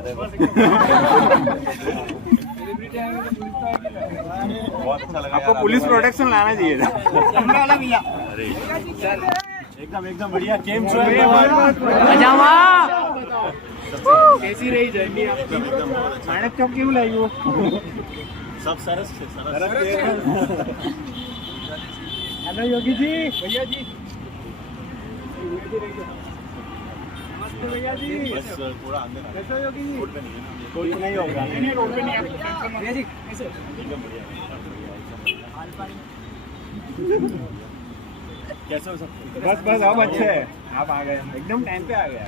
आता है बहुत अच्छा लगा आपको पुलिस प्रोटेक्शन लाना चाहिए था। अरे एकदम एकदम बढ़िया केम शो कैसी रही जर्नी आपकी? माणक चौक क्यों लाई वो? सब सरस છે સરસ हेलो योगी जी, भैया जी, नमस्ते भैया जी। बस थोड़ा अंदर कैसे हो योगी जी? रोड पे नहीं है ना कोई नहीं होगा, नहीं रोड पे नहीं है भैया जी। कैसे? एकदम बढ़िया कैसे हो सब बस बस अब अच्छे है, आप आ गए एकदम टाइम पे आ गए।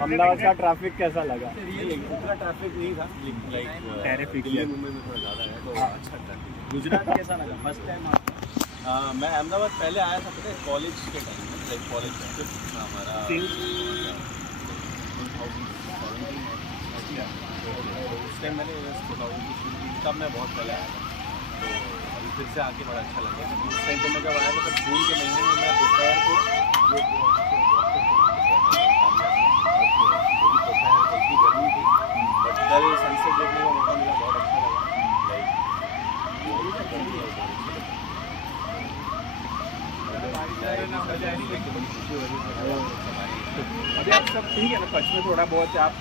अहमदाबाद का ट्रैफिक कैसा लगा? इतना ट्रैफिक नहीं था लाइक ट्रैफिक मुंबई में थोड़ा ज़्यादा है तो अच्छा ट्रैफिक। गुजरात कैसा लगा फर्स्ट टाइम मैं अहमदाबाद पहले आया था पता है कॉलेज के टाइम में लाइक कॉलेज था हमारा उस टाइम मैंने तब मैं बहुत पहले आया था तो अभी फिर से आके बड़ा अच्छा लगा उस टाइम पे मैं जब आया था तब जून के महीने में मैं दोपहर को गर्मी थी बट कल सनसेट देखने का मौका मिला बहुत अच्छा लगा अभी आप सब ठीक है ना? कच्छ में थोड़ा बहुत आप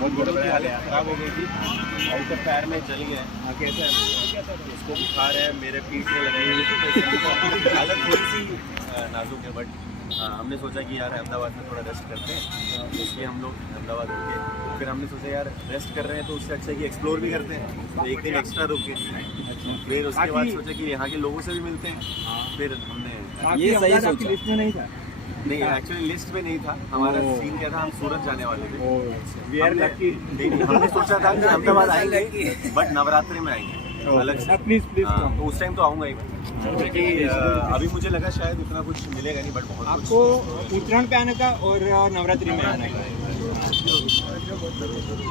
बहुत बड़ी हालत खराब हो गई थी और तो पैर में जल गए कैसे है? इसको भी खा रहे हैं मेरे पीठ में लगी हुई थी हालत थोड़ी सी नाजुक है बट हमने सोचा कि यार अहमदाबाद में थोड़ा रेस्ट करते हैं इसलिए हम लोग अहमदाबाद रुके फिर हमने सोचा यार रेस्ट कर रहे हैं तो उससे अच्छा है कि एक्सप्लोर भी करते हैं तो एक दिन एक्स्ट्रा रुके फिर उसके बाद सोचा कि यहाँ के लोगों से भी मिलते हैं फिर हमने ये सही सोचा। लिस्ट में नहीं था? नहीं एक्चुअली लिस्ट में नहीं था हमारा सीन क्या था हम सूरत जाने वाले थे वी आर लकी। नहीं हमने सोचा था कि अहमदाबाद आएंगे बट नवरात्रि में आएंगे अलग से प्लीज प्लीज तो उस टाइम तो आऊँगा ही क्योंकि अभी मुझे लगा शायद इतना कुछ मिलेगा नहीं बट बहुत आपको उत्तरायण पे आने का और नवरात्रि में आने का।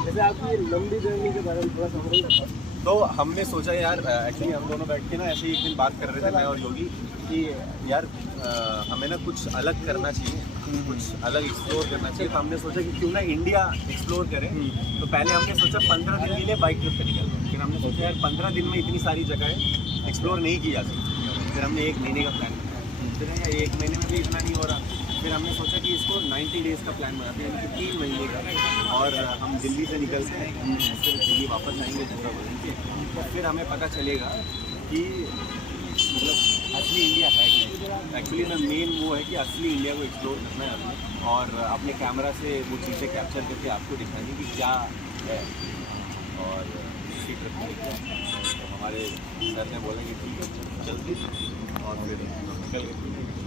जैसे आपकी लंबी जर्नी के बारे में थोड़ा समझ तो हमने सोचा यार एक्चुअली हम दोनों बैठ के ना ऐसे ही एक दिन बात कर रहे थे मैं और योगी कि यार हमें ना कुछ अलग करना चाहिए कुछ अलग एक्सप्लोर करना चाहिए तो हमने सोचा कि क्यों ना इंडिया एक्सप्लोर करें तो पहले हमने सोचा 15 दिन के लिए बाइक ट्रिप पे निकलना फिर हमने सोचा यार 15 दिन में इतनी सारी जगहें एक्सप्लोर नहीं की जा सकती फिर हमने 1 महीने का प्लान बनाया फिर एक महीने में भी इतना नहीं हो रहा फिर हमने सोचा कि इसको 90 डेज़ का प्लान बनाते हैं यानी कि 3 महीने का और हम दिल्ली से निकलते हैं फिर दिल्ली वापस आएंगे पूरा बदल के तो फिर हमें पता चलेगा कि मतलब असली इंडिया है कि एक्चुअली में मेन वो है कि असली इंडिया को एक्सप्लोर करना है हमें और अपने कैमरा से वो चीज़ें कैप्चर करके आपको दिखानी कि क्या है और इसी ट्रिप में हमारे सर ने बोला कि ठीक है जल्दी और फिर निकल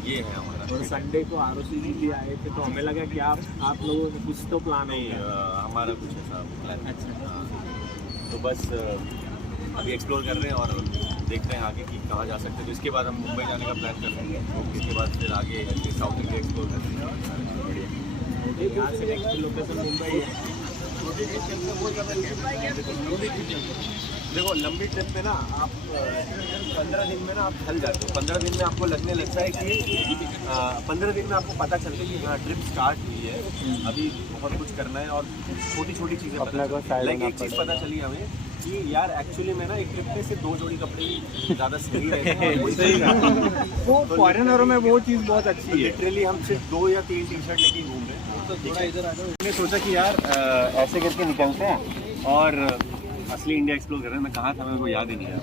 ये है हमारा। और संडे को ROC भी आए थे तो हमें लगा कि आप लोगों को कुछ तो प्लान नहीं हमारा कुछ ऐसा प्लान अच्छा तो बस अभी एक्सप्लोर कर रहे हैं और देखते हैं आगे कि कहाँ जा सकते हैं तो इसके बाद हम मुंबई जाने का प्लान कर रहे हैं इसके बाद फिर आगे साउथ इंडिया एक्सप्लोर कर रहे हैं यहाँ से नेक्स्ट लोकेशन मुंबई है। देखो लंबी ट्रिप में ना आप 15 दिन में ना आप ढल जाते हो 15 दिन में आपको लगने लगता है कि 15 दिन में आपको पता चलता है कि हाँ ट्रिप स्टार्ट हुई है अभी बहुत कुछ करना है और छोटी छोटी चीज़ें लाइक एक चीज़ पता चली हमें कि यार एक्चुअली में ना एक ट्रिप में से 2 जोड़ी कपड़े ही ज़्यादा सही रहते हैं वो फॉरेनरों में वो चीज़ बहुत अच्छी है लिटरली हम सिर्फ 2 या 3 टी-शर्ट लेके घूम रहे हैं तो इधर आ जाओ मैंने सोचा कि यार ऐसे करके निकलते हैं और असली इंडिया एक्सप्लोर कर रहे हैं मैं कहाँ था मेरे को याद ही नहीं आया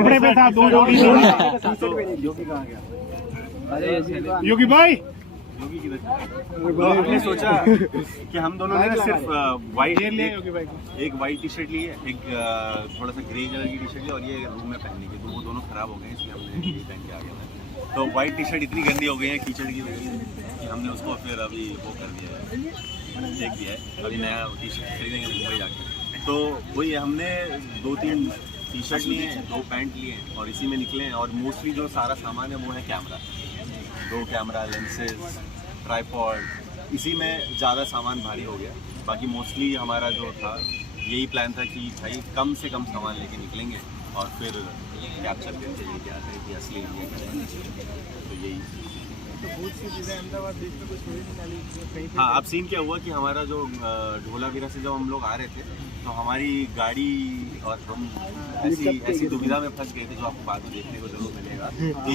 कपड़े पे था 2 जोड़ी योगी कहाँ गया अरे योगी भाई योगी किधर तो हमने सोचा कि हम दोनों ने सिर्फ वाइट एक वाइट टी शर्ट ली है एक थोड़ा सा ग्रे कलर की टी शर्ट ली और ये रूम में पहनने की तो वो दोनों खराब हो गए इसलिए हमने ये पहन के आ गया तो वाइट टी शर्ट इतनी गंदी हो गई है कीचड़ की वजह से कि हमने उसको फिर अभी वो कर दिया है देख दिया है अभी नया टी शर्ट खरीदेंगे मुंबई जाके तो वही हमने 2-3 टी शर्ट लिए हैं 2 पैंट लिए हैं और इसी में निकले हैं और मोस्टली जो सारा सामान है वो है कैमरा 2 कैमरा लेंसेज ट्राईपॉड इसी में ज़्यादा सामान भारी हो गया बाकी मोस्टली हमारा जो था यही प्लान था कि भाई कम से कम सामान लेके निकलेंगे और फिर कैप्चर करके लेके आते हैं कि असली इंडिया का तो यही हाँ, अब सीन क्या हुआ कि हमारा जो ढोलावीरा से जब हम लोग आ रहे थे तो हमारी गाड़ी और हम ऐसी दुविधा में फंस गए थे, जो आपको बाद में देखने को जरूर मिलेगा कि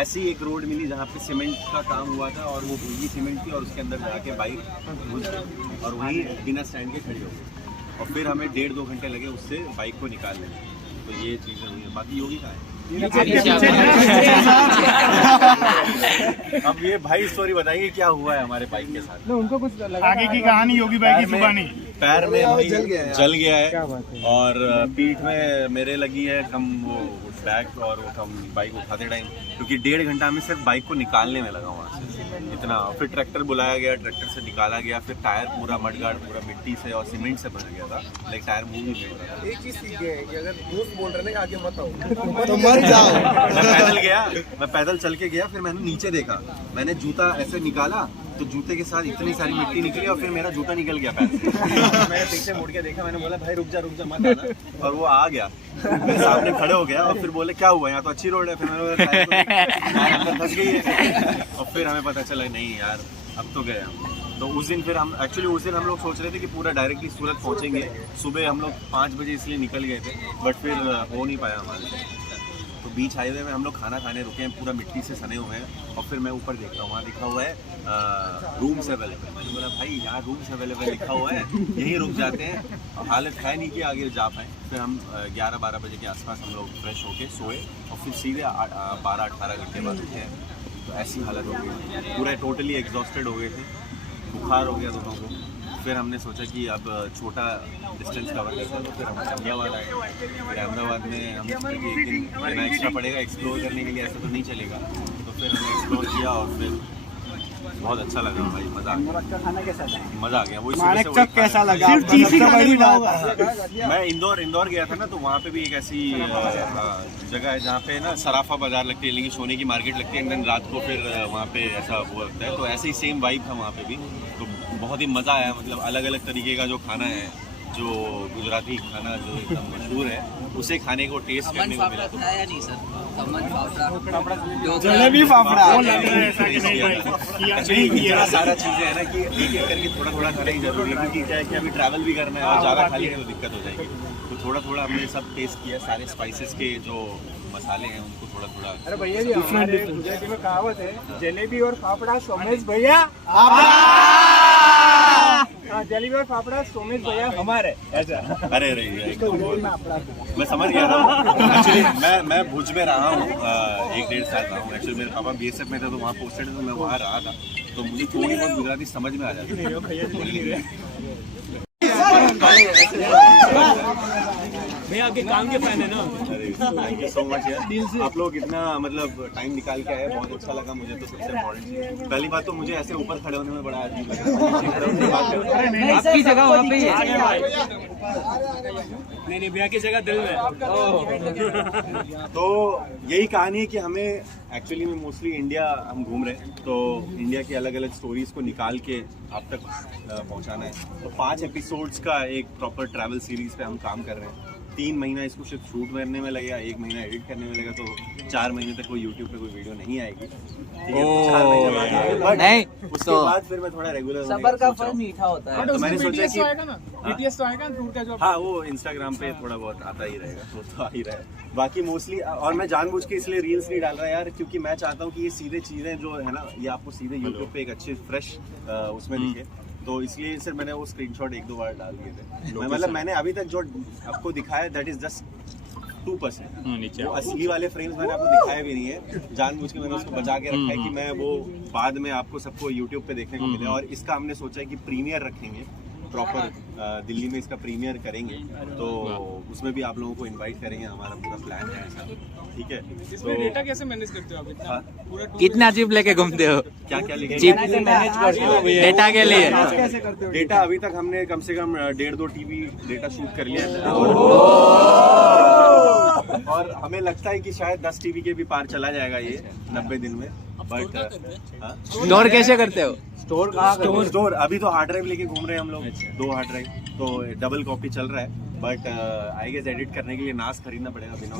ऐसी एक रोड मिली जहाँ पे सीमेंट का काम हुआ था और वो भूगी सीमेंट थी और उसके अंदर जाके बाइक घुस गई और वहीं बिना स्टैंड के खड़ी हो गई और फिर हमें 1.5-2 घंटे लगे उससे बाइक को निकालने में। तो ये चीज़ें हुई है। बाकी योगी कहाँ है? अब ये भाई स्टोरी बताएंगे क्या हुआ है हमारे बाइक के साथ। उनको कुछ आगे की कहानी योगी भाई की जुबानी। पैर में भाई जल गया है और पीठ में मेरे लगी है कम वो बैग और वो कम बाइक उठाते टाइम, क्योंकि 1.5 घंटा हमें सिर्फ बाइक को निकालने में लगा वहाँ से इतना। फिर ट्रैक्टर बुलाया गया, ट्रैक्टर से निकाला गया, फिर टायर पूरा मडगार्ड पूरा मिट्टी से और सीमेंट से बन गया था, लाइक टायर मूव ही नहीं हो रहा था। एक चीज सीख गए कि अगर दोस्त बोल रहे हैं आगे मत आओ तो मर जाओ। मैं पैदल चल के गया, फिर मैंने नीचे देखा, मैंने जूता ऐसे निकाला तो जूते के साथ इतनी सारी मिट्टी निकली और फिर मेरा जूता निकल गया पैर से। मैंने पीछे मुड़ के देखा, मैंने बोला भाई रुक जा मत आना, और वो आ गया मेरे सामने खड़े हो गया और फिर बोले क्या हुआ, यहाँ तो अच्छी रोड है। फिर मैंने बोला टायर अंदर फंस गई है और फिर हमें पता चला नहीं यार अब तो गए हम। तो उस दिन फिर हम उस दिन हम लोग सोच रहे थे कि पूरा डायरेक्टली सूरत पहुँचेंगे, सुबह हम लोग 5 बजे इसलिए निकल गए थे, बट फिर हो नहीं पाया हमारे से। तो बीच हाईवे में हम लोग खाना खाने रुके हैं, पूरा मिट्टी से सने हुए हैं और फिर मैं ऊपर देख रहा हूँ, वहाँ लिखा हुआ है रूम्स अवेलेबल। मैंने बोला भाई यहाँ रूम्स अवेलेबल लिखा हुआ है, यहीं रुक जाते हैं। हालत है नहीं कि आगे जा पाएँ। फिर हम 11-12 बजे के आसपास हम लोग फ्रेश होके सोए और फिर सीधे 12-18 घंटे बाद उठे हैं। तो ऐसी हालत हो गई, पूरा टोटली एग्जॉस्टेड हो गए थे, बुखार हो गया दोनों को। फिर हमने सोचा कि अब छोटा डिस्टेंस कवर करते हैं, तो फिर हम अहमदाबाद आए। फिर अहमदाबाद में हम सोचे कि एक दिन देना एक्स्ट्रा पड़ेगा एक्सप्लोर करने के लिए, ऐसा तो नहीं चलेगा। तो फिर हमने एक्सप्लोर किया और फिर बहुत अच्छा लगा भाई, मज़ा आ गया। खाना कैसा था? मज़ा आ गया। वही माणक चौक कैसा लगा? मैं इंदौर गया था ना, तो वहाँ पे भी एक ऐसी जगह है जहाँ पे ना सराफा बाजार लगती है, लेकिन सोने की मार्केट लगती है, एकदम रात को फिर वहाँ पे ऐसा वो लगता है। तो ऐसे ही सेम वाइब था वहाँ पे भी, तो बहुत ही मज़ा आया। मतलब अलग अलग तरीके का जो खाना है, जो गुजराती खाना जो एकदम मशहूर है, उसे खाने को टेस्ट करने को मिला। तो नहीं सर, खमन फाफड़ा, जलेबी फाफड़ा इतना सारा चीज़ें है ना कि एक करके थोड़ा थोड़ा खाना ही जरूरी है, क्योंकि क्या है कि अभी ट्रैवल भी करना है और ज़्यादा खा लेंगे तो दिक्कत हो जाएगी। तो थोड़ा थोड़ा हमने सब टेस्ट किया, सारे स्पाइसेस के जो मसाले हैं उनको थोड़ा थोड़ा। अरे भैया जी, हमारे गुजराती में कहावत है, जलेबी और फाफड़ा सोमेश भैया, जलेबी और फाफड़ा सोमेश भैया हमारे, ऐसा। अरे मैं समझ गया था। एक्चुअली मैं भुज में रहा हूँ 1-1.5 साल रहा हूँ। एक्चुअली मेरे पापा BSF में थे, तो वहाँ पोस्टेड थे, तो मैं वहाँ रहा था, तो मुझे थोड़ी बहुत गुजराती समझ में आ जाती है। भैया आपके काम के फैन है ना। थैंक यू सो मच यार, आप लोग इतना मतलब टाइम निकाल के आए, बहुत अच्छा लगा मुझे। तो सबसे इम्पोर्टेंट पहली बात तो मुझे ऐसे ऊपर खड़े होने में बड़ा अजीब लगा। आपकी जगह वहाँ पे ही है। नहीं भैया की जगह दिल में। तो यही कहानी है कि हमें एक्चुअली में मोस्टली इंडिया हम घूम रहे हैं, तो इंडिया की अलग अलग स्टोरीज को निकाल के आप तक पहुंचाना है। तो 5 एपिसोड्स का एक प्रॉपर ट्रैवल सीरीज पे हम काम कर रहे हैं। 3 महीना इसको सिर्फ शूट करने में लगेगा, 1 महीना एडिट करने में लगेगा, तो 4 महीने तक कोई यूट्यूब पे कोई वीडियो नहीं आएगी। ठीक है, 4 महीने बाद आएगी, but नहीं, उसके तो बाद फिर मैं थोड़ा रेगुलर सफर का फल मीठा होता है। तो मैंने सोचा कि BTS तो आएगा टूर का जो। हाँ, वो इंस्टाग्राम पे थोड़ा बहुत आता ही रहेगा, तो आ ही रहेगा। बाकी मोस्टली, और मैं जानबूझ के इसलिए रील्स नहीं डाल रहा यार, क्योंकि मैं चाहता हूँ कि ये सीधे चीज़ें जो है ना, ये आपको सीधे यूट्यूब पे एक अच्छे फ्रेश उसमें दिखे। तो इसलिए सिर्फ मैंने वो स्क्रीनशॉट 1-2 बार डाल दिए थे। मतलब मैंने अभी तक जो आपको दिखाया दैट इज जस्ट 2%। वो असली वाले फ्रेम्स मैंने आपको दिखाए भी नहीं है, जानबूझ के मैंने उसको बचा के रखा है कि मैं वो बाद में आपको सबको यूट्यूब पे देखने को मिले। और इसका हमने सोचा है कि प्रीमियर रखेंगे, प्रॉपर दिल्ली में इसका प्रीमियर करेंगे, तो उसमें भी आप लोगों को इनवाइट करेंगे। हमारा पूरा प्लान है ऐसा, ठीक है। इसमें डेटा कैसे मैनेज करते हो आप इतना? हाँ? पूरा कितना चिप लेके घूमते हो? क्या क्या लिखे चिप मैनेज करते हो डेटा के लिए? कैसे करते हो? डेटा अभी तक हमने कम से कम 1.5-2 TB डेटा शूट कर लिया है, और हमें लगता है कि शायद 10 TB के भी पार चला जाएगा ये 90 दिन में। बट स्टोर कैसे करते हो? स्टोर अभी तो हार्ड ड्राइव लेके घूम रहे हैं हम लोग, 2 हार्ड ड्राइव, तो डबल कॉपी चल रहा है। बट आई गेस एडिट करने के लिए नास खरीदना पड़ेगा बिना।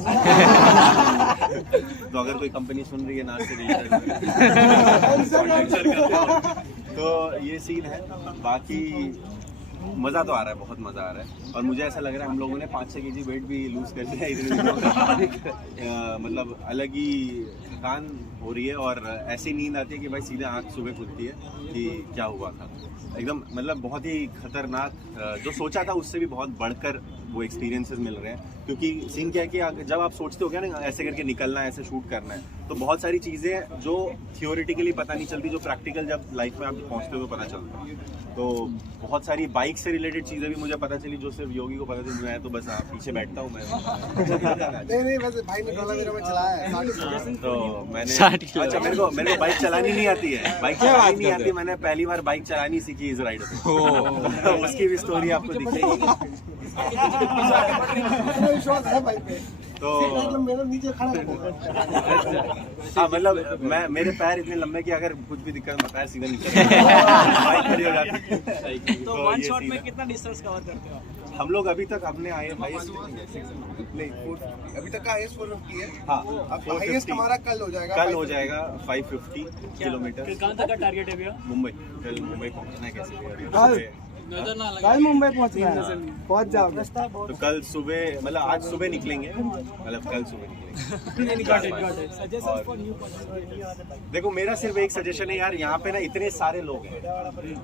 तो अगर कोई कंपनी सुन रही है नाच से तो ये सीन है। बाकी मज़ा तो आ रहा है, बहुत मज़ा आ रहा है। और मुझे ऐसा लग रहा है हम लोगों ने 5-6 kg वेट भी लूज़ कर दिया इतने दिनों का। मतलब अलग ही थकान हो रही है और ऐसी नींद आती है कि भाई सीधे आँख सुबह खुलती है कि क्या हुआ था। एकदम मतलब बहुत ही खतरनाक, जो सोचा था उससे भी बहुत बढ़कर वो एक्सपीरियंसेस मिल रहे हैं। क्योंकि सीन क्या है कि जब आप सोचते हो क्या ना ऐसे करके निकलना है, ऐसे शूट करना है, तो बहुत सारी चीज़ें जो थियोरेटिकली पता नहीं चलती, जो प्रैक्टिकल जब लाइफ में आप पहुँचते हो तो पता चलता है। तो बहुत सारी बाइक से रिलेटेड चीज़ें भी मुझे पता चली जो सिर्फ योगी को पता थी। मैं तो बस पीछे बैठता हूँ मैं। नहीं वैसे भाई ने बोला मेरा में चलाया है। तो मैंने अच्छा मेरे को बाइक चलानी नहीं आती है, बाइक चलानी नहीं आती। मैंने पहली बार बाइक चलानी सीखी इस राइड पे। उसकी भी स्टोरी आपको दिखेगी। विश्वास है भाई पे। तो मेरा नीचे खड़ा हाँ मतलब मेरे पैर इतने लंबे कि अगर कुछ भी दिक्कत मैं पैर सीधा नीचे बाइक खड़ी हो जाती। तो वन शॉट में कितना डिस्टेंस कवर करते हो? हम लोग अभी तक अपने आए हाईएस्ट नहीं, अभी तक का हाईएस्ट 450 है। हाँ अब हाईएस्ट हमारा कल हो जाएगा। कल हो जाएगा 550 किलोमीटर। कहाँ तक का टारगेट है भैया? मुंबई, कल मुंबई पहुंचना है कैसे? कल मुंबई पहुंचना है, पहुंच जाओगे। तो कल सुबह मतलब आज सुबह निकलेंगे, मतलब कल सुबह निकलेंगे। और देखो मेरा सिर्फ एक सजेशन है यार, यहाँ पे ना इतने सारे लोग हैं,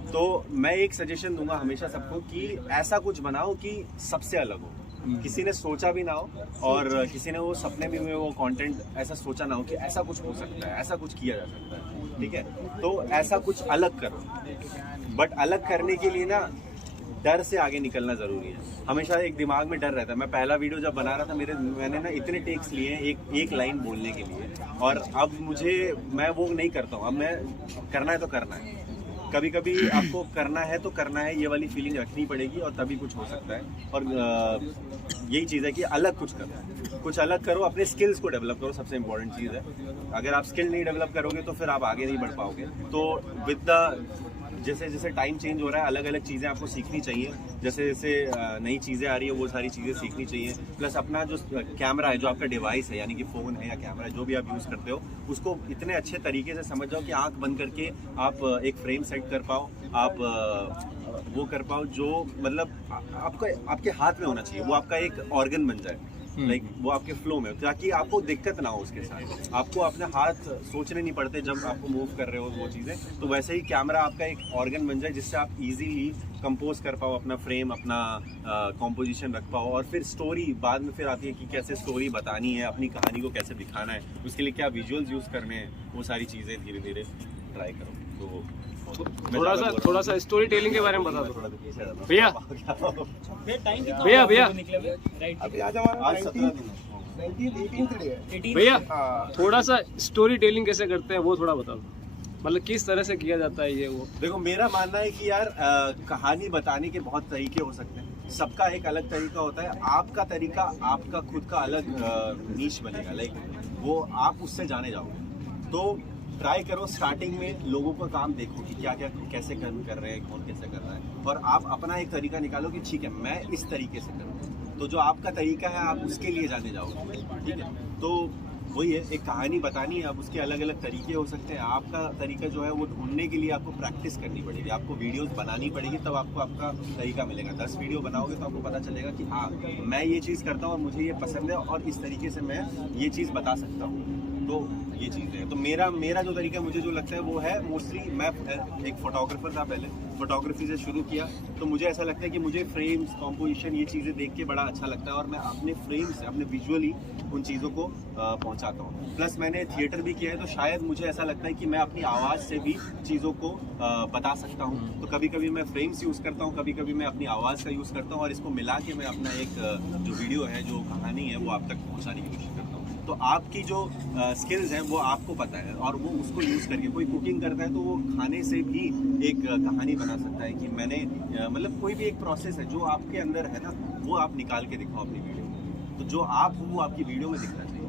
तो मैं एक सजेशन दूंगा हमेशा सबको कि ऐसा कुछ बनाओ कि सबसे अलग हो। किसी ने सोचा भी ना हो और किसी ने वो सपने भी में वो कंटेंट ऐसा सोचा ना हो कि ऐसा कुछ हो सकता है, ऐसा कुछ किया जा सकता है। ठीक है, तो ऐसा कुछ अलग करो। बट अलग करने के लिए ना डर से आगे निकलना ज़रूरी है। हमेशा एक दिमाग में डर रहता है। मैं पहला वीडियो जब बना रहा था मैंने ना इतने टेक्स लिए एक लाइन बोलने के लिए, और अब मैं वो नहीं करता हूँ। अब मैं करना है तो करना है। कभी कभी आपको करना है तो करना है, ये वाली फीलिंग रखनी पड़ेगी और तभी कुछ हो सकता है। और यही चीज़ है कि अलग कुछ करो, कुछ अलग करो, अपने स्किल्स को डेवलप करो, सबसे इम्पोर्टेंट चीज़ है। अगर आप स्किल नहीं डेवलप करोगे तो फिर आप आगे नहीं बढ़ पाओगे। तो विद द जैसे जैसे टाइम चेंज हो रहा है, अलग अलग चीज़ें आपको सीखनी चाहिए। जैसे जैसे नई चीज़ें आ रही है वो सारी चीज़ें सीखनी चाहिए। प्लस अपना जो कैमरा है, जो आपका डिवाइस है, यानी कि फ़ोन है या कैमरा है, जो भी आप यूज़ करते हो, उसको इतने अच्छे तरीके से समझ जाओ कि आंख बंद करके आप एक फ्रेम सेट कर पाओ, आप वो कर पाओ जो मतलब आपके हाथ में होना चाहिए। वो आपका एक ऑर्गन बन जाए, लाइक वो आपके फ्लो में, ताकि आपको दिक्कत ना हो उसके साथ। आपको अपने हाथ सोचने नहीं पड़ते जब आपको मूव कर रहे हो वो चीज़ें। तो वैसे ही कैमरा आपका एक ऑर्गन बन जाए जिससे आप इजीली कंपोज कर पाओ अपना फ्रेम, अपना कॉम्पोजिशन रख पाओ। और फिर स्टोरी बाद में फिर आती है कि कैसे स्टोरी बतानी है, अपनी कहानी को कैसे दिखाना है, उसके लिए क्या विजुअल्स यूज़ करने हैं, वो सारी चीज़ें धीरे धीरे ट्राई करो। तो थोड़ा सा स्टोरी टेलिंग के बारे में बता दो भैया। भैया अभी आज हमारा 19th डे है। भैया थोड़ा सा स्टोरी टेलिंग कैसे करते हैं वो थोड़ा बता दो, मतलब किस तरह से किया जाता है ये वो। देखो मेरा मानना है कि यार कहानी बताने के बहुत तरीके हो सकते हैं, सबका एक अलग तरीका होता है। आपका तरीका, आपका खुद का अलग नीश बनेगा, लाइक वो आप उससे जाने जाओगे। तो ट्राई करो स्टार्टिंग में, लोगों का काम देखो कि क्या क्या कैसे कर रहे हैं, कौन कैसे कर रहा है, और आप अपना एक तरीका निकालो कि ठीक है मैं इस तरीके से करूँ। तो जो आपका तरीका है आप उसके लिए जाने जाओगे। ठीक है, तो वही है, एक कहानी बतानी है। अब उसके अलग अलग तरीके हो सकते हैं। आपका तरीका जो है वो ढूंढने के लिए आपको प्रैक्टिस करनी पड़ेगी, आपको वीडियोस बनानी पड़ेगी, तब आपको आपका तरीका मिलेगा। 10 वीडियो बनाओगे तो आपको पता चलेगा कि हाँ मैं ये चीज़ करता हूँ और मुझे ये पसंद है और इस तरीके से मैं ये चीज़ बता सकता हूँ। तो ये चीज़ है। तो मेरा जो तरीका मुझे जो लगता है वो है, मोस्टली मैं एक फोटोग्राफर था पहले, फोटोग्राफी से शुरू किया। तो मुझे ऐसा लगता है कि मुझे फ्रेम्स, कॉम्पोजिशन, ये चीज़ें देख के बड़ा अच्छा लगता है और मैं अपने फ्रेम से, अपने विजुअली उन चीज़ों को पहुंचाता हूँ। प्लस मैंने थिएटर भी किया है, तो शायद मुझे ऐसा लगता है कि मैं अपनी आवाज़ से भी चीज़ों को बता सकता हूँ। तो कभी कभी मैं फ्रेम्स यूज़ करता हूँ, कभी कभी मैं अपनी आवाज़ का यूज़ करता हूँ, और इसको मिला के मैं अपना एक जो वीडियो है, जो कहानी है, वो आप तक पहुँचाने की कोशिश करता हूँ। तो आपकी जो स्किल्स हैं वो आपको पता है, और वो उसको यूज़ करके, कोई कुकिंग करता है तो वो खाने से भी एक कहानी बना सकता है कि मैंने मतलब कोई भी एक प्रोसेस है जो आपके अंदर है ना, वो आप निकाल के दिखाओ अपनी वीडियो में। तो जो आप हो वो आपकी वीडियो में दिखना चाहिए।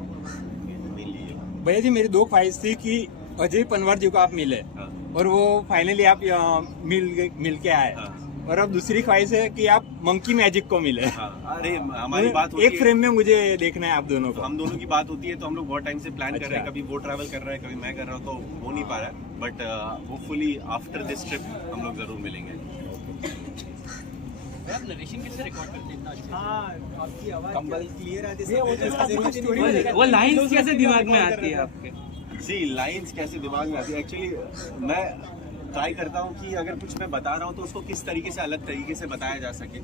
मेनली भैया जी मेरी 2 ख्वाहिश थी कि अजय पनवार जी को आप मिले, हाँ। और वो फाइनली आप मिल के आए। हाँ। और अब दूसरी ख्वाहिश है कि आप मंकी मैजिक को मिले। हाँ, अरे हमारी बात होती एक है, फ्रेम में मुझे देखना है आप दोनों को। हम दोनों की बात होती है तो हम लोग बहुत टाइम से प्लान कर रहे हैं, कभी वो ट्रैवल कर रहा है, कभी मैं कर रहा हूँ, तो हो नहीं पा रहा है, but hopefully after this trip हम लोग जरूर मिलेंगे। वो लाइंस कैसे दिमाग में आती है आपके? सी लाइंस कैसे दिमाग में आती है, एक्चुअली मैं ट्राई करता हूँ कि अगर कुछ मैं बता रहा हूँ तो उसको किस तरीके से अलग तरीके से बताया जा सके।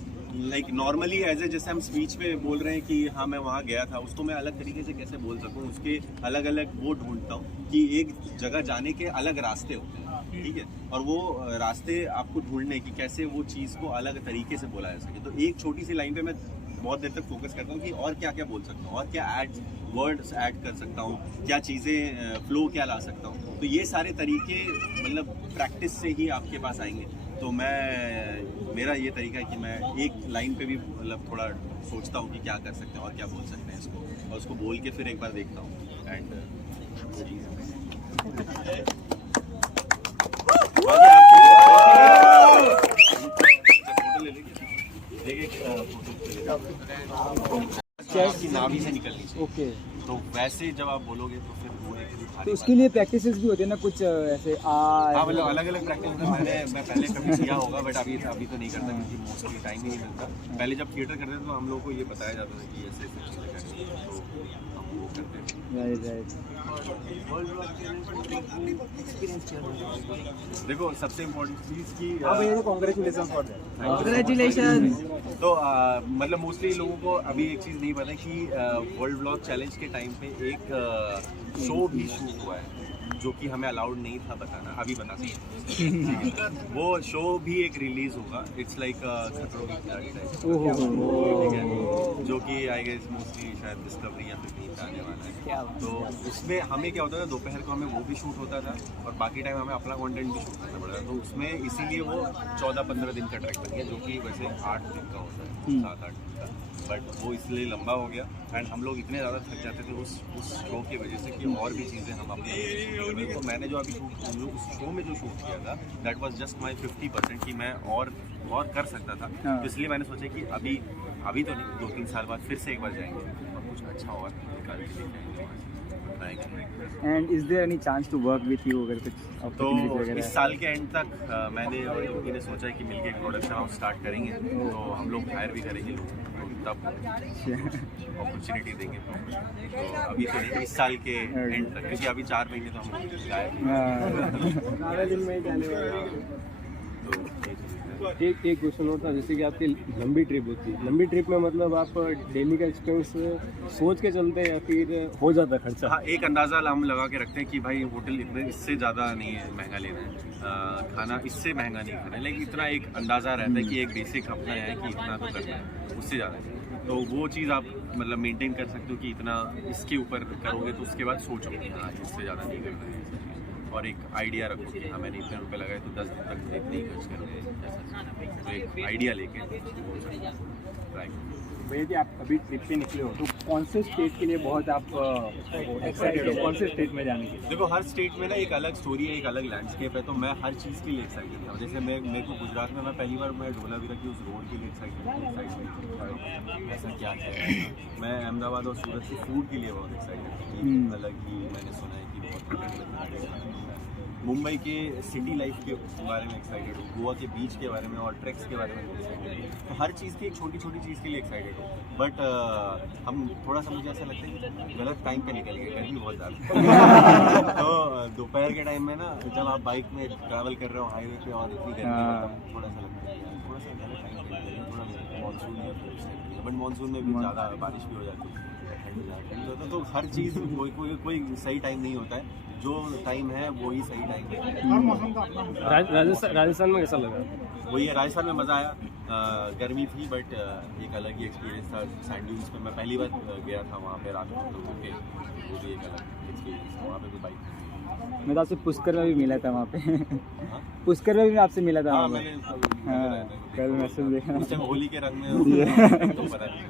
लाइक नॉर्मली एज ए जैसे हम स्पीच में बोल रहे हैं कि हाँ मैं वहाँ गया था, उसको मैं अलग तरीके से कैसे बोल सकूँ, उसके अलग अलग वो ढूंढता हूँ कि एक जगह जाने के अलग रास्ते होते हैं, ठीक है, और वो रास्ते आपको ढूंढने की कैसे वो चीज़ को अलग तरीके से बोला जा सके। तो एक छोटी सी लाइन पे मैं बहुत देर तक फोकस करता हूँ कि और क्या क्या बोल सकता हूँ, और क्या वर्ड्स ऐड कर सकता हूँ, क्या चीज़ें फ्लो क्या ला सकता हूँ। तो ये सारे तरीके मतलब प्रैक्टिस से ही आपके पास आएंगे। तो मेरा ये तरीका है कि मैं एक लाइन पे भी मतलब थोड़ा सोचता हूँ कि क्या कर सकते हैं और क्या बोल सकते हैं इसको, और उसको बोल के फिर एक बार देखता हूँ एंड की नाभि से निकलनी चाहिए। ओके, तो वैसे जब आप बोलोगे तो फिर वो एक तो उसके लिए प्रैक्टिसेस भी होते हैं ना कुछ ऐसे हाँ मतलब अलग अलग प्रैक्टिस मैं पहले कभी किया होगा, बट अभी तो नहीं करता क्योंकि मोस्टली टाइम ही नहीं मिलता। पहले जब थिएटर करते थे तो हम लोग को ये बताया जाता था कि ऐसे ऐसे चीज़ें करनी है, तो हम वो करते थे। राइट। देखो सबसे इम्पोर्टेंट चीज़ की कांग्रेचुलेशन। तो मतलब मोस्टली लोगों को अभी एक चीज़ नहीं पता कि वर्ल्ड ब्लॉग चैलेंज के टाइम पे एक शो भी शूट हुआ है जो कि हमें अलाउड नहीं था बताना, अभी बता सकते हैं। वो शो भी एक रिलीज होगा, इट्स लाइक खतरों की खिलाड़ी टाइप, ठीक है, जो कि आई गेस मोस्टली शायद डिस्कवरी या फिर कहीं आने वाला है। तो उसमें हमें क्या होता था, दोपहर को हमें वो भी शूट होता था और बाकी टाइम हमें अपना कंटेंट भी शूट करना पड़ता था। तो उसमें इसीलिए वो 14-15 दिन का ट्रैक बन गया, जो कि वैसे 8 दिन का होता है, 7-8 दिन का, बट वो इसलिए लंबा हो गया। एंड हम लोग इतने ज़्यादा थक जाते थे उस शो की वजह से कि और भी चीज़ें हम अपने, तो मैंने जो अभी उस शो में जो शूट किया था दैट वाज जस्ट माय 50% कि मैं और कर सकता था। तो इसलिए मैंने सोचा कि अभी तो नहीं, 2-3 साल बाद फिर से एक बार जाएंगे और कुछ अच्छा और निकाल के ट्राई करेंगे। And is there any chance to work with you अगर कुछ तो इस साल के एंड तक मैंने और योगी ने सोचा है कि मिलके एक प्रोडक्शन हाउस स्टार्ट करेंगे, तो हम लोग हायर भी करेंगे लोग, तो तब अपॉर्चुनिटी देंगे। तो अभी तो नहीं, इस साल के एंड तक, क्योंकि अभी 4 महीने तो हम लोग गायब दिन में जाने वाला। एक क्वेश्चन और था, जैसे कि आपकी लंबी ट्रिप होती है, लंबी ट्रिप में मतलब आप डेली का एक्सपेंस सोच के चलते हैं या फिर हो जाता है खर्चा? हाँ, एक अंदाज़ा हम लगा के रखते हैं कि भाई होटल इतने, इससे ज़्यादा नहीं है महंगा लेना है, खाना इससे महंगा नहीं खाना है, लेकिन इतना एक अंदाज़ा रहता है कि एक बेसिक अपना है कि इतना तो करना है, उससे ज़्यादा नहीं। तो वो चीज़ आप मतलब मेंटेन कर सकते हो कि इतना इसके ऊपर करोगे, तो उसके बाद सोचो कि हाँ इससे ज़्यादा नहीं करना है, और एक आइडिया रखो कि हाँ मैंने इतने रुपये लगाए तो 10 दिन तक इतने ही खर्च करने, तो एक आइडिया लेके ट्राई करो। भैया जी, आप अभी ट्रिप पे निकले हो तो कौन से स्टेट के लिए बहुत आप एक्साइटेड हो, कौन से स्टेट में जाने के लिए? देखो हर स्टेट में ना एक अलग स्टोरी है, एक अलग लैंडस्केप है, तो मैं हर चीज़ के लिए एक्साइटेड था। जैसे मेरे को गुजरात में मैं पहली बार मैं ढोलावीरा की उस रोड के लिए एक्साइटेड, ऐसा क्या है। मैं अहमदाबाद और सूरत की फूड के लिए बहुत एक्साइटेड थी, अलग ही मैंने सुना है कि बहुत मुंबई के सिटी लाइफ के बारे में एक्साइटेड हूँ, गोवा के बीच के बारे में और ट्रैक्स के बारे में एक्साइटेड हूँ। तो हर चीज़ की एक छोटी छोटी चीज़ के लिए एक्साइटेड हूँ, बट हम थोड़ा सा मुझे ऐसा लगता है कि गलत टाइम पे निकल गए, गर्मी बहुत ज़्यादा। तो दोपहर के टाइम में ना जब आप बाइक में ट्रैवल कर रहे हो हाईवे पे और इतनी गर्मी है, थोड़ा सा लगता है थोड़ा सा गलत टाइम पे निकल गए, थोड़ा मानसून या फिर बट मानसून में भी ज़्यादा बारिश भी हो जाती है, ठंड होता है। तो हर चीज़ कोई सही टाइम नहीं होता है, जो टाइम है वही सही टाइम है। राजस्थान में कैसा लगा? वही है, राजस्थान में मज़ा आया, गर्मी थी बट एक अलग ही एक्सपीरियंस था। सैंड ड्यून्स पे मैं पहली बार गया था, वहाँ पे रात को लोगों के, वो भी एक अलग एक्सपीरियंस था। वहाँ पे भी बाइक, मैं तो आपसे पुष्कर में भी मिला था वहाँ पे। पुष्कर में भी आपसे मिला था। हाँ मैंने कल मैसेज देखा, उस टाइम होली के रंग में तो पता नहीं।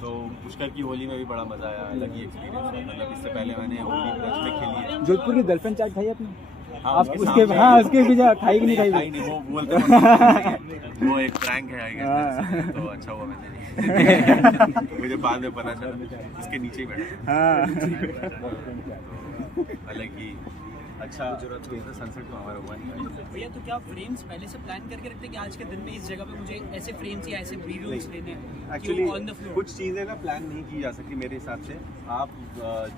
तो पुष्कर की होली में भी बड़ा मज़ा आया, अलग ही एक्सपीरियंस है। मतलब इससे पहले मैंने होली ब्रज में खेली है। जोधपुर की गर्लफ्रेंड चाट खाई आपने? आप उसके हाँ उसके पीछे खाई कि नहीं खाई नहीं वो बोलते हैं, वो एक प्रैंक है आई गेस, तो अच्छा हुआ मैंने नहीं मुझे बाद में पता चला इसके नीचे ही बैठा हाँ हालांकि अच्छा सनसेट तो हमारा हुआ नहीं भैया तो क्या फ्रेम्स पहले से प्लान करके रखते हैं कि आज के दिन में इस जगह पे मुझे ऐसे फ्रेम्स या ऐसे वीडियोस लेने हैं एक्चुअली ऑन द फ्लोर? कुछ चीज़ें ना प्लान नहीं की जा सकती मेरे हिसाब से। आप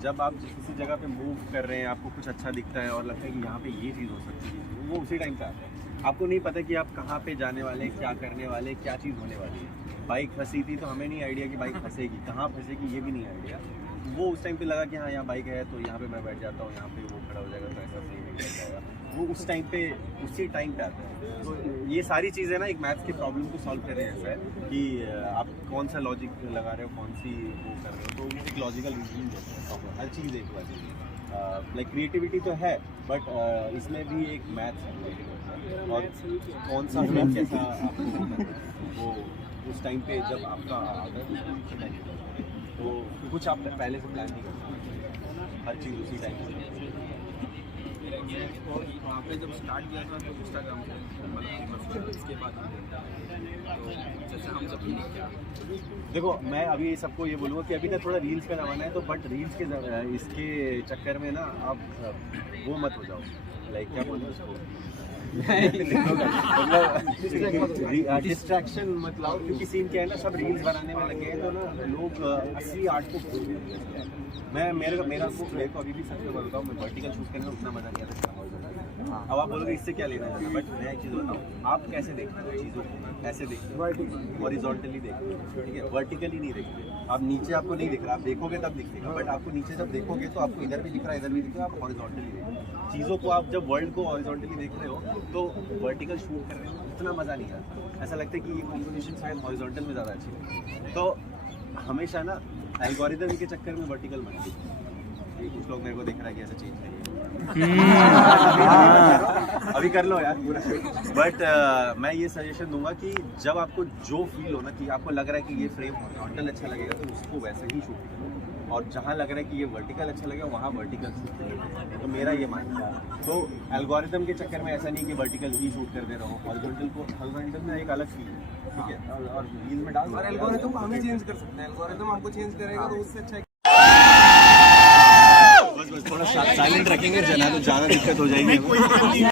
जब आप किसी जगह पे मूव कर रहे हैं, आपको कुछ अच्छा दिखता है और लगता है कि यहाँ पे ये चीज़ हो सकती है, वो उसी टाइम पे आता है। आपको नहीं पता कि आप कहाँ पे जाने वाले, क्या करने वाले, क्या चीज़ होने वाली है। बाइक फंसी थी तो हमें नहीं आइडिया कि बाइक फंसेगी, कहाँ फंसेगी ये भी नहीं आइडिया। वो उस टाइम पे लगा कि हाँ यहाँ बाइक है तो यहाँ पे मैं बैठ जाता हूँ, यहाँ पे वो खड़ा हो जाएगा तो ऐसा सही नहीं बैठ जाएगा। वो उस टाइम पे उसी टाइम पे आता है। तो ये सारी चीज़ें ना एक मैथ्स के प्रॉब्लम को सॉल्व कर रहे हैं ऐसा है कि आप कौन सा लॉजिक लगा रहे हो, कौन सी वो कर रहे हो, तो एक लॉजिकल रीजनिंग होता है। हर चीज़ एक बात लाइक क्रिएटिविटी तो है बट इसमें भी एक मैथ्स है और कौन सा फ्रेम कैसा आपको वो उस टाइम पे जब आपका आता है तो कुछ आप पहले से प्लान नहीं करते, हर चीज़ उसी टाइम पे। वहाँ पे जब स्टार्ट किया था तो इंस्टाग्राम इसके बाद तो जैसे हम सब क्या देखो मैं अभी सबको ये बोलूँगा कि अभी तक थोड़ा रील्स का ज़माना है तो बट रील्स के इसके चक्कर में ना आप वो मत हो जाओ, लाइक क्या बोलूँ उसको डिस्ट्रैक्शन मतलब, क्योंकि सीन क्या है ना सब रील्स बनाने में लगे हैं तो ना लोग असली आर्ट को भूल गए हैं। मेरे को अभी भी सच में बताऊँ, मैं वर्टिकल शूट करने में उतना मजा नहीं आता जितना हॉरिजॉन्टल। अब आप बोलोगे इससे क्या लेना है, बट मैं एक चीज़ बताऊँ, आप कैसे देखते हो चीज़ों को, कैसे देखते हो, हॉरिजॉन्टली देखते हो, ठीक है, वर्टिकली नहीं देखते। आप नीचे आपको नहीं दिख रहा, आप देखोगे तब दिखेगा, बट आपको नीचे जब देखोगे तो आपको इधर भी दिख रहा है, इधर भी दिख रहा है, आप हॉरिजॉन्टली देखो चीज़ों को। आप जब वर्ल्ड को हॉरिजॉन्टली देख रहे हो तो वर्टिकल शूट कर रहे हो उतना मज़ा नहीं आता, ऐसा लगता है कि ये कॉम्पोजिशन शायद हॉरिजॉन्टल में ज़्यादा अच्छी है। तो हमेशा ना एल्गोरिदम के चक्कर में वर्टिकल मत कीजिए। कुछ लोग मेरे को देख रहा है कि ऐसा चेंज नहीं अभी कर लो यार पूरा। बट मैं ये सजेशन दूंगा कि जब आपको जो फील हो ना कि आपको लग रहा है कि ये फ्रेम हॉरिजॉन्टल अच्छा लगेगा तो उसको वैसे ही शूट करो, और जहाँ लग रहा है कि ये वर्टिकल अच्छा लगेगा वहाँ वर्टिकल शूट करो। तो मेरा ये मानना है। तो एल्गोरिदम के चक्कर में ऐसा नहीं कि वर्टिकल ही शूट कर दे रहा हो, हॉरिजॉन्टल में एक अलग फील है, ठीक है, और रील में डाल। और एल्गोरिथम हमें चेंज कर सकते हैं, एल्गोरिथम हमको चेंज करेगा तो उससे अच्छा बस थोड़ा साइलेंट रखेंगे जना तो ज़्यादा दिक्कत हो जाएगी।